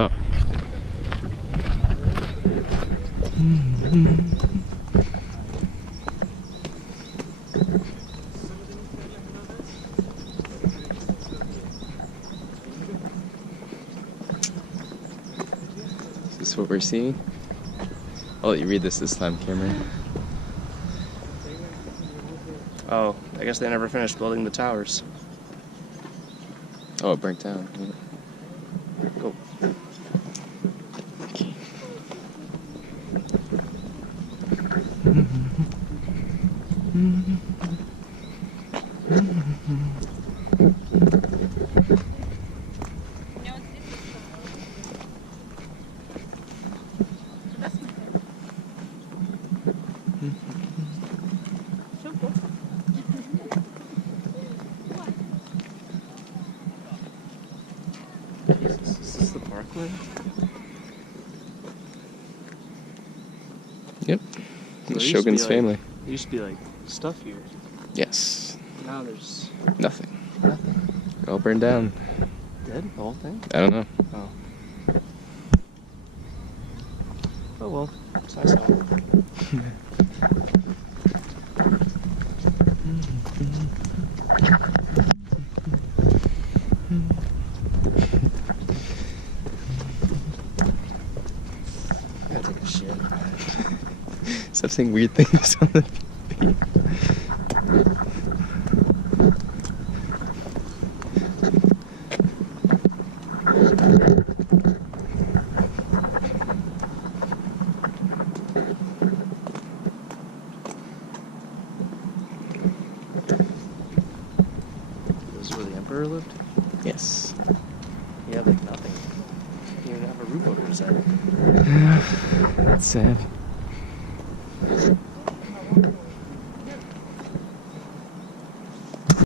Oh. Is this what we're seeing? I'll let you read this time, Cameron. Oh, I guess they never finished building the towers. Oh, it burnt down. Go. Okay. Is this the parkway? Yep. The There used to be, Shogun's like- family. There used to be like stuff here. Yes. Now there's Nothing. nothing. It all burned down. Dead? The whole thing? I don't know. Oh. Oh well. It's nice out. I gotta take a shit. Stop saying weird things on the feed. This is where the Emperor lived? Yes. He had like nothing. He didn't even have a roof over his head. That's sad.